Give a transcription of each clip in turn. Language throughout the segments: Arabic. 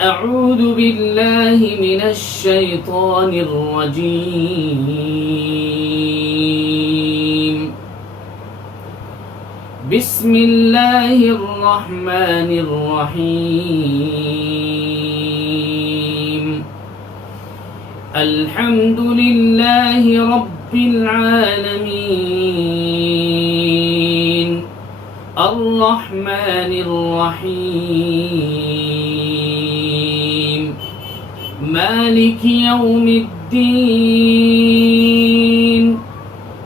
أعوذ بالله من الشيطان الرجيم. بسم الله الرحمن الرحيم. الحمد لله رب العالمين الرحمن الرحيم مالك يوم الدين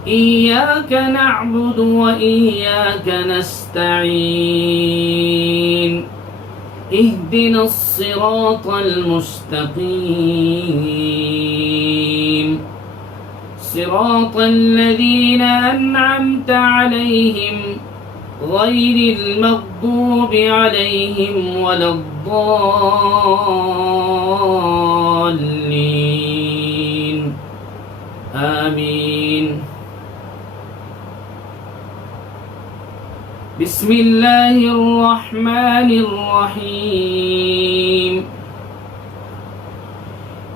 إياك نعبد وإياك نستعين اهدنا الصراط المستقيم صراط الذين أنعمت عليهم غير المغضوب عليهم ولا الضالين آمين. بسم الله الرحمن الرحيم.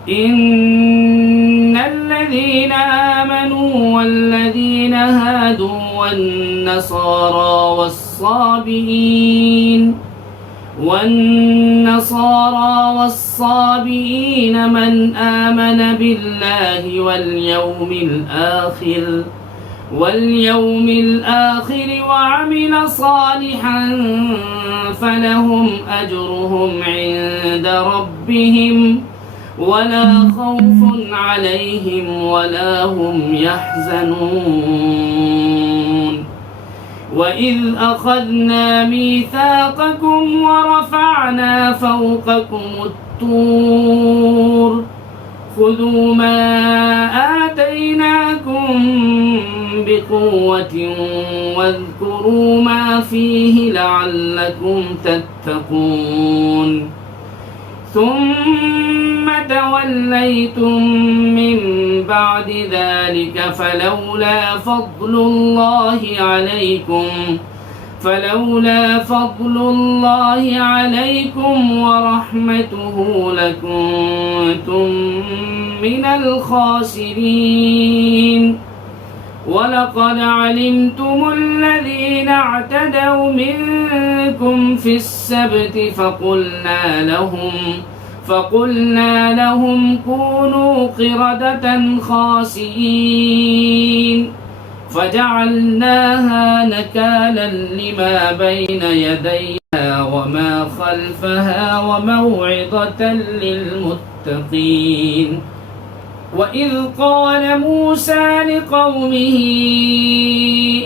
إن الذين آمنوا والذين هادوا والنصارى والصابئين من آمن بالله واليوم الآخر وعمل صالحا فلهم أجرهم عند ربهم ولا خوف عليهم ولا هم يحزنون. وإذ أخذنا ميثاقكم ورفعنا فوقكم الطور خذوا ما آتيناكم بقوة واذكروا ما فيه لعلكم تتقون. ثم توليتم من بعد ذلك فلولا فضل الله عليكم ورحمته لكنتم من الخاسرين. ولقد علمتم الذين اعتدوا منكم في السبت فقلنا لهم كونوا قردة خاسئين فجعلناها نكالا لما بين يديها وما خلفها وموعظة للمتقين. وإذ قال موسى لقومه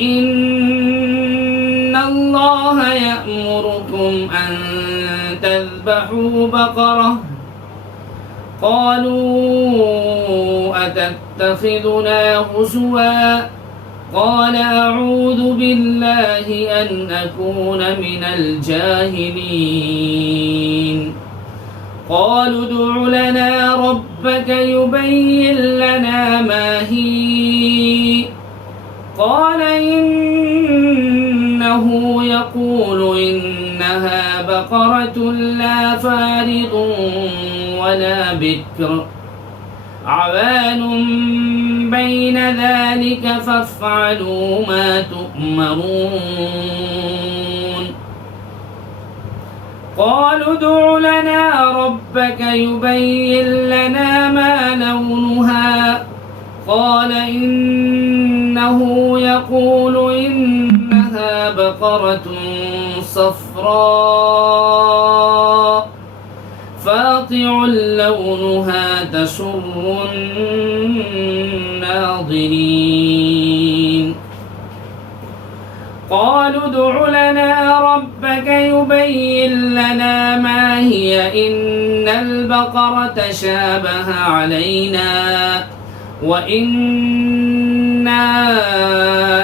إن الله يأمركم أن تذبحوا بقرة قالوا أتتخذنا هزوا قال أعوذ بالله أن أكون من الجاهلين. قالوا ادع لنا ربك يبين لنا ما هي قال إنه يقول إنها بقرة لا فارض ولا بكر عوان بين ذلك فافعلوا ما تؤمرون. قالوا ادع لنا ربك يبين لنا ما لونها قال إنه يقول إنها بقرة صفراء فاقع لونها تسر الناظرين. قالوا ادع لنا ربك يبين لنا ما هي إن البقرة شابه علينا وإنا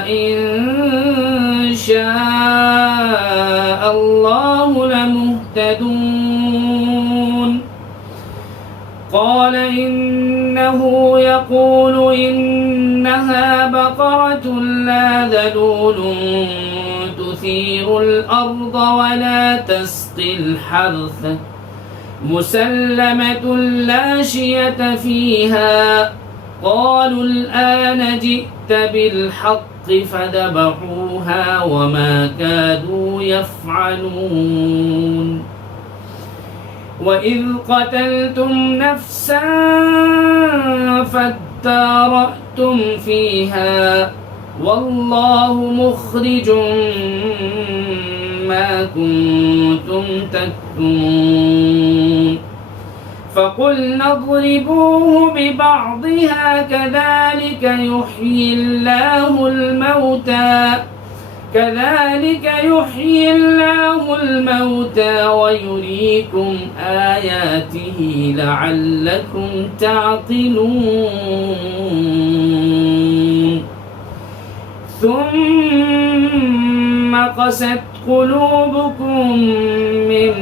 إن شاء الله لمهتدون. قال إنه يقول إنها بقرة لا ذلول تثير الأرض ولا تسقي الحرث مسلمة لا شية فيها. قالوا الآن جئت بالحق فذبحوها وما كادوا يفعلون. وإذ قتلتم نفسا فادارأتم فيها والله مخرج ما كنتم تكتمون. فقلنا اضربوه ببعضها كذلك يحيي الله الموتى ويريكم آياته لعلكم تعقلون. ثم قست قلوبكم من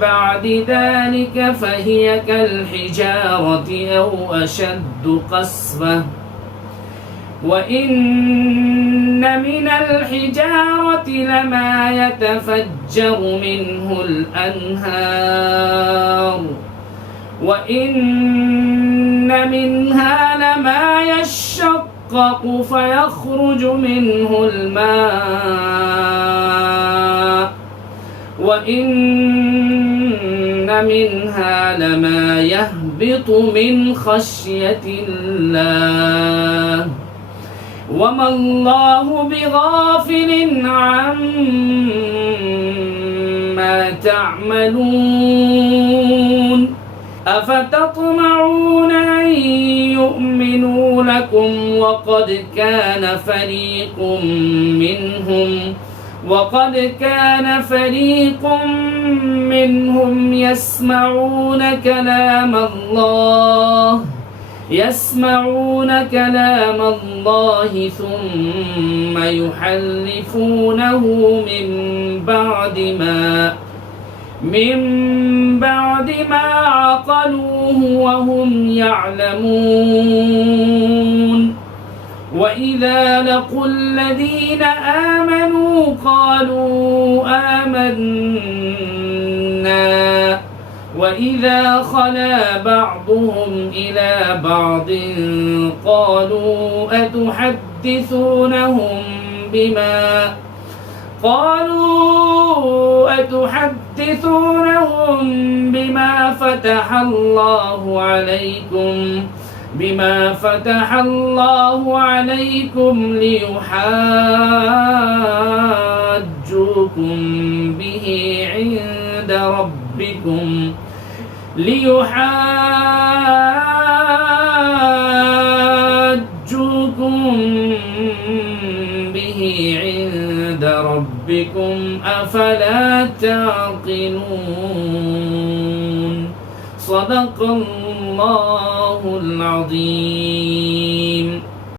بعد ذلك فهي كالحجارة أو أشد قسوة. وإن من الحجارة لما يتفجر منه الأنهار وإن منها لما يشقق فيخرج منه الماء وإن منها لما يهبط من خشية الله وما الله بغافل عما تعملون. أفتطمعون أن يؤمنوا لكم وقد كان فريق منهم يسمعون كلام الله ثم يحرفونه من بعد ما عقلوه وهم يعلمون. وإذا لقوا الذين آمنوا قالوا آمنا وإذا خلا بعضهم إلى بعض قالوا أتحدثونهم بما فتح الله عليكم ليحاجوكم به عند ربكم أفلا تعقلون. صدق الله العظيم.